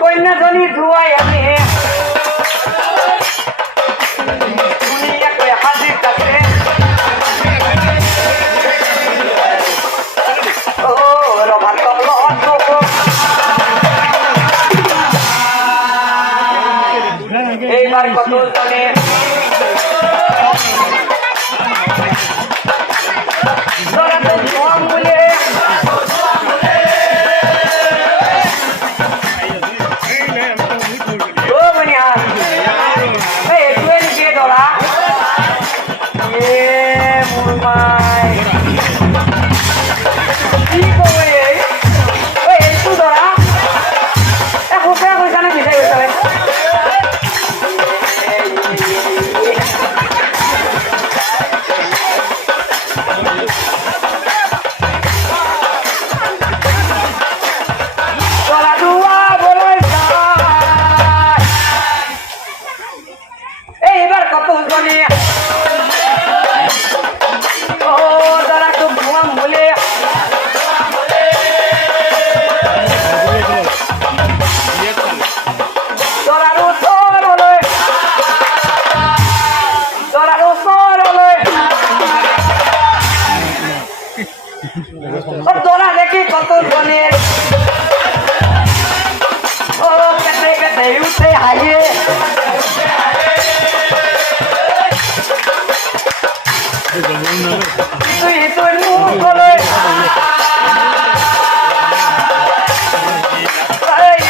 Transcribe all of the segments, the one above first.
কন্যাজনী ধুয়াই আমি দুনিয়াকে হাজির কাছে ও রভার কমল এইবার কত জনে তোরা দেখি কত জনের ও কেটে কেটে উঠে হাইয়ে তুই তুই মুখ করে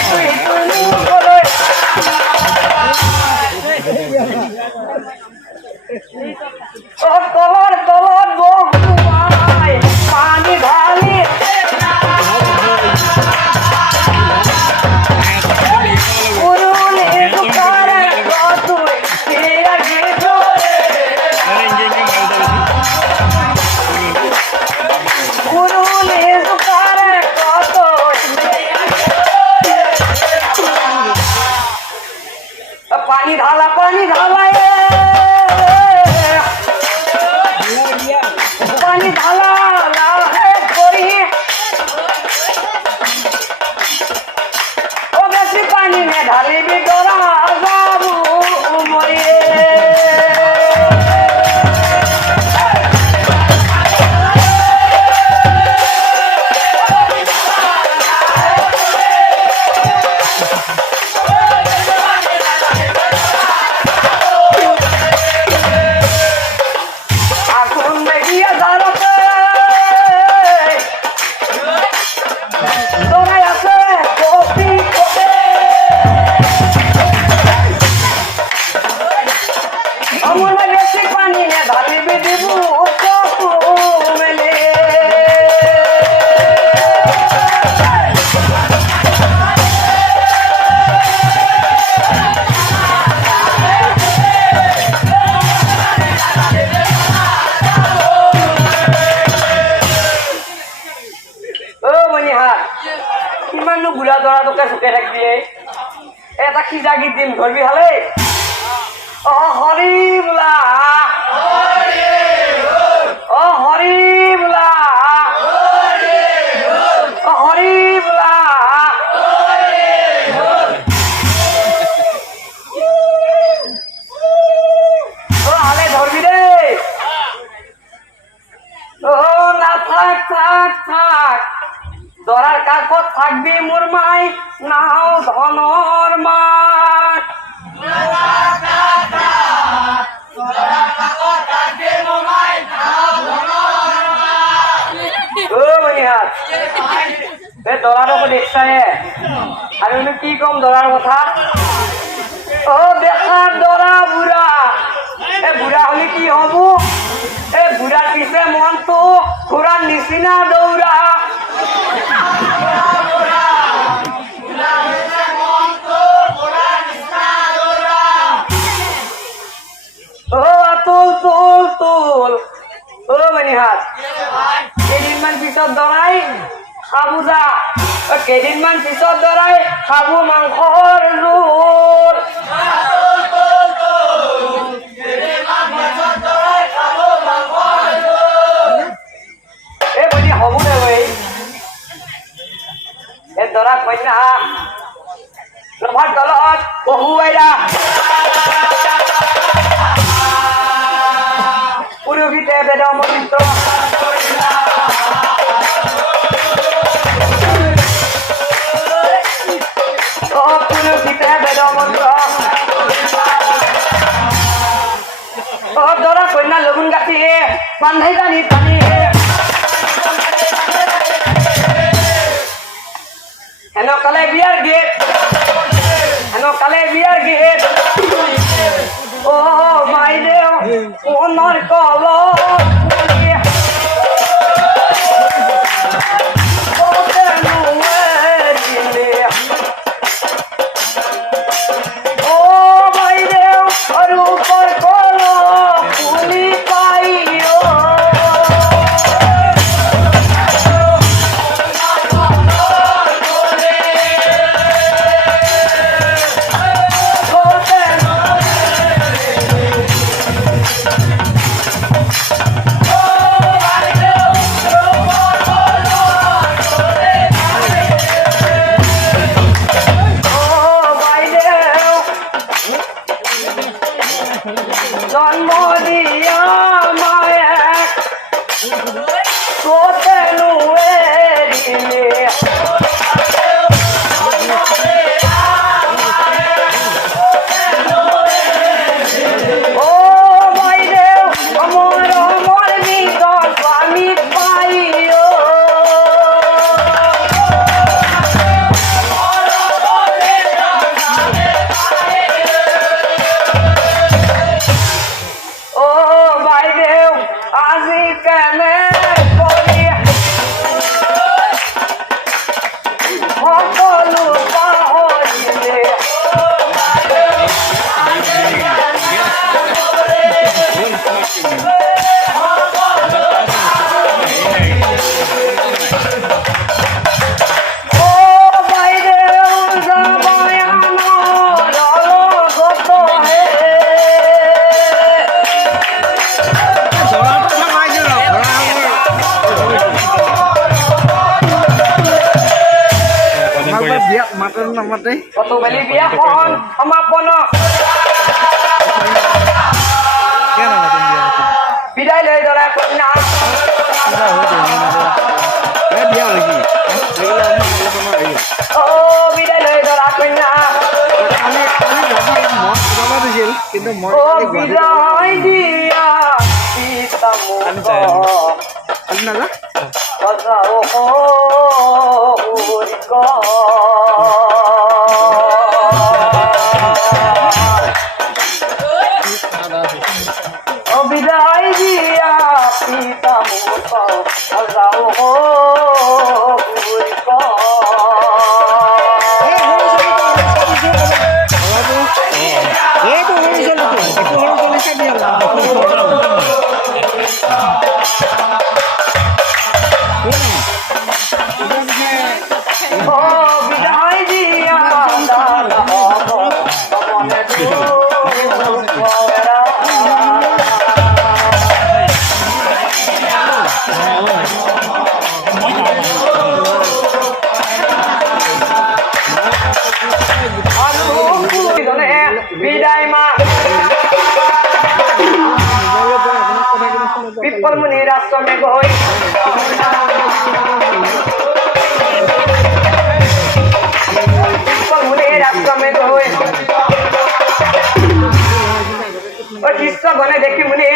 তুই তুই মুখ করে ও কলর কলর মুখ পানি ঢালি পুরুলে দুকার কত তেরা গেছো পুরুলে দুকার কত পানি ঢালা পানি ঢালা পানি ঢালা করি ও বেশি পানি মে ঢালিবি তোরা বাবু মরিয়ে বুড়া দৰা তোকে চুকে থাকবি এটা খিজাগি দিম ধরবি হালে ও হরি বোলা ও হরি বোলা ও হরি বোলা ও হালে ধরবি রে ও না থাক থাক থাক দরার কাকত থাকবি মোর মাই নাও ধনর মাঠ দরার দেখছায়ে আর কি কম দরার কথা ও দেখার দরা বুড়া এ বুড়া হলে কি হব এ বুড়ার পিছে মন তো ঘোড়ার নিচিনা দৌড়া ও তুল তুল তুল ও মনিহাত কেইদিনমান পিছত দৰাই খাবো যা কেইদিনমান পিছত দৰাই খাবো মাংসৰ জোল পুরোহিতে বেদ মন্ত্র ও পুরোহিতে বেদ মন্ত্র ও দরা কন্যা লগুন গাছি বান্ধাই জানি পানি হেন কালে বিয়ার গেট হেন কালে বিয়ার গেট ও মাইরে ওনার কল জন্ম দিয়া মায়ের কোতেনু এরিলে ও মাইরে আমার আমার নিকট স্বামী পাইও কত বেলি বিয়াখন সমাপন বিদায় লৈ দৰা কন্যা ও বিদায় লৈ দৰা কন্যা ও বিদায় দিয়া বিদায় দিয়া পিতা বিদায় দিয়া বিদায় মা পিপল মুনির আশ্রমে গই পিপল মুনির আশ্রমে গই ও শিষ্য গনে দেখি মুনি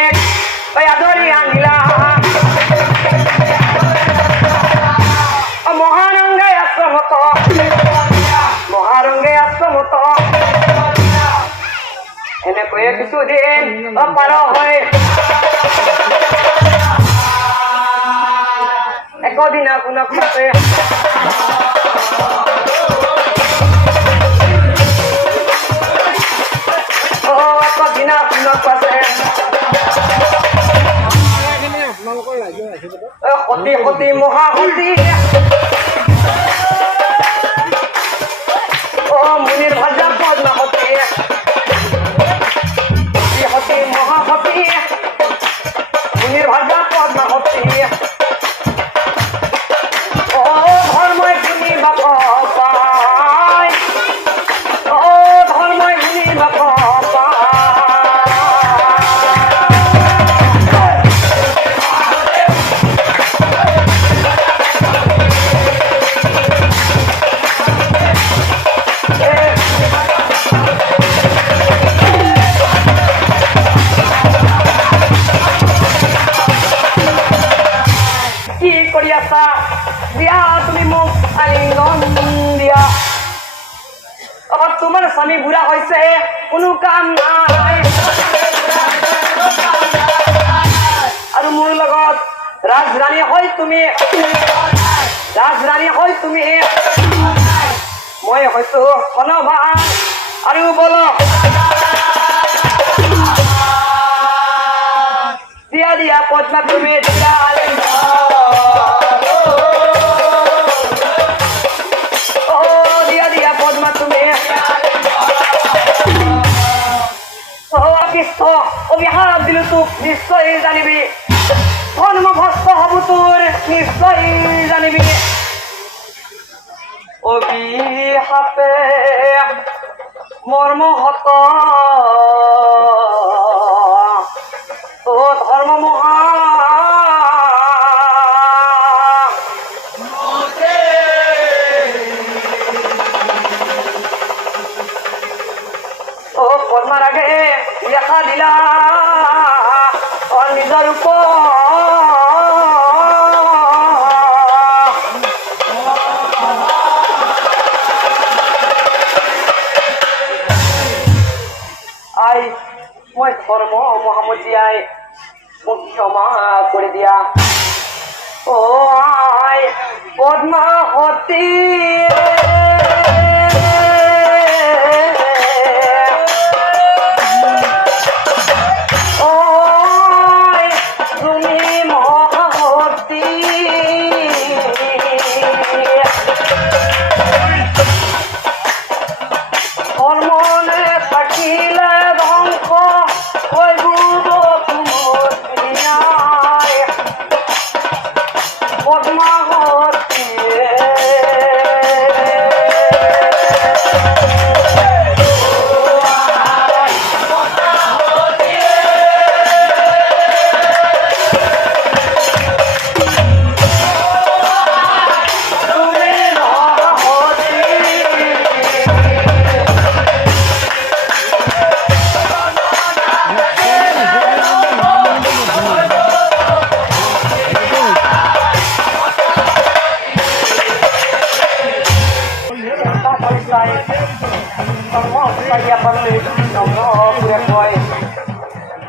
ওই আদরি আনিলা ও মহারঙ্গে আশ্রমত এনে কয়ে কিছুদিন পার হয় একদিন আপোনাক মাতে একদিন আপোনাক পাতে সতী সতী মহাসতী ও মুনির ভাজা পদ্মাবতী সতী মহাসতী মুনির ভাজা পদ্মাবতী ও ধর্ময় শুনি বাপ পাই ও ধর্ময় শুনি বাপ পাই তুমি বুঢ়া হৈছে কোনো কাম নাই আৰু মোৰ লগত ৰাজৰাণী হৈ তুমি মই হৈছো ধনৱান আৰু বল দিয়া দিয়া পদ্মা তুমি দিয়া পদ্মা তুমি অভিশাপ দিলো তোক নিশ্চয় জানিবি ধৰ্ম ভস্ত হব তোৰ নিশ্চয় জানিবি অভিশাপে মৰ্মহত ও ধৰ্ম মহা ও পদ্মাৰ আগে দেখা দিলা নিজৰ আই মই ধৰ্ম মহামতীয়াই মোক ক্ষমা করে দিয়া ও আই পদ্মাবতী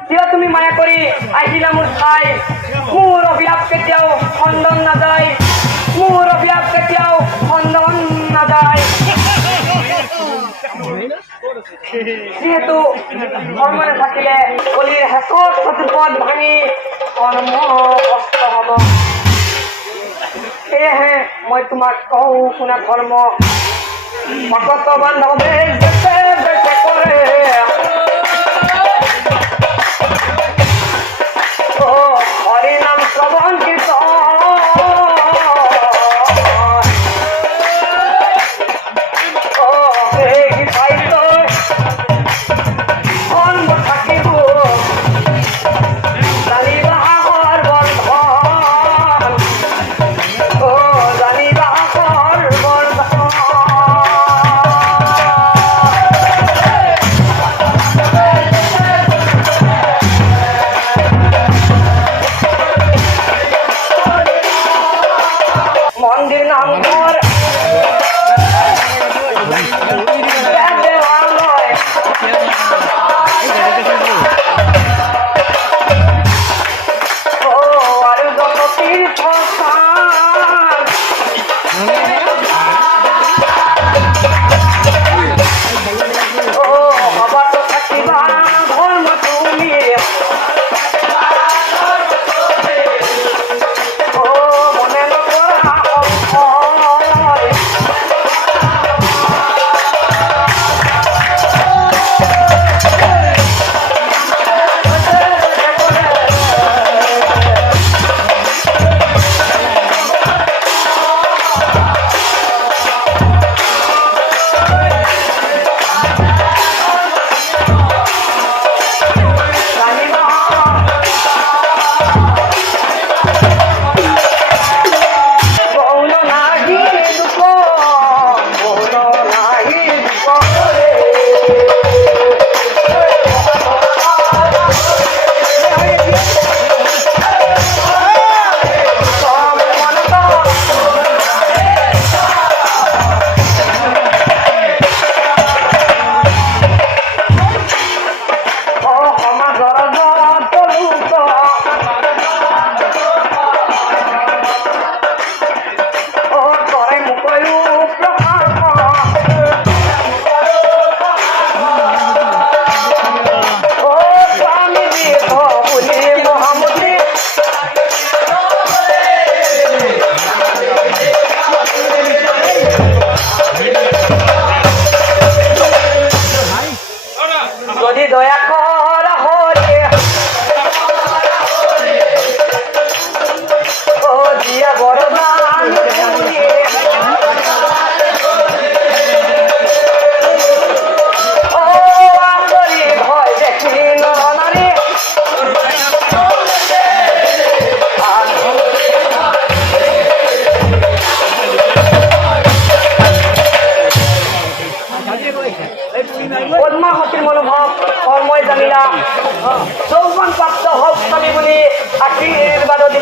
কিয় তুমি মায়া কৰি আহিলা মোৰ ঠাই মোৰ অভিশাপ কেতিয়াও খণ্ডন নাযায় মোৰ অভিশাপ কেতিয়াও খণ্ডন নাযায় যিহেতু ধৰ্মৰে থাকিলে কলিৰ শেষত চতুৰ্পদ ভাঙি কৰ্ম কষ্ট হব সেয়েহে মই তোমাক কওঁ শুনা ধৰ্ম ভকত বান্ধৱে যেতে যেতে কৰে হৰি নাম শ্ৰৱণ কীৰ্তন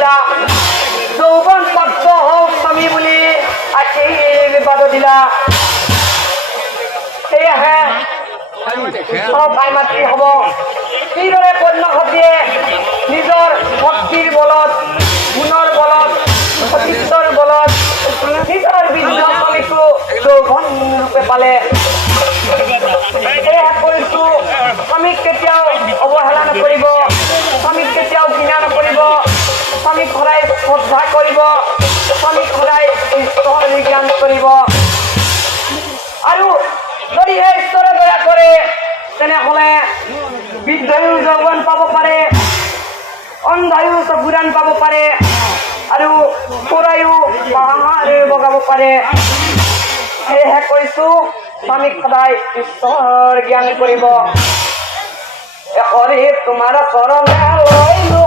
দিলা যৌৱন প্ৰাপ্ত হওক স্বামী বুলি আশীৰ্বাদ দিলা সেয়েহে সব ভাই মাতৃ হ'ব কিদৰে কন্যা সতীয়ে নিজৰ ভক্তিৰ বলত গুণৰ বলত সতীত্বৰ বলত নিজৰ বৃদ্ধ স্বামীকো যৌৱন ৰূপে পালে সেয়েহে কৈছো স্বামীক কেতিয়াও অৱহেলা নকৰিব স্বামীক কেতিয়াও ঘৃণা নকৰিব স্বামীক সদায় শ্ৰদ্ধা কৰিব স্বামীক সদায় ঈশ্বৰৰ জ্ঞান কৰিব আৰু যদিহে ঈশ্বৰে দয়া কৰে তেনেহ'লে বৃদ্ধয়ো যৌৱন পাব পাৰে অন্ধয়ো চকুদান পাব পাৰে আৰু খুৰায়ো মহামাৰী বগাব পাৰে সেয়েহে কৈছো স্বামীক সদায় ঈশ্বৰ জ্ঞান কৰিব এশৰি তোমাৰ চৰণে লৈ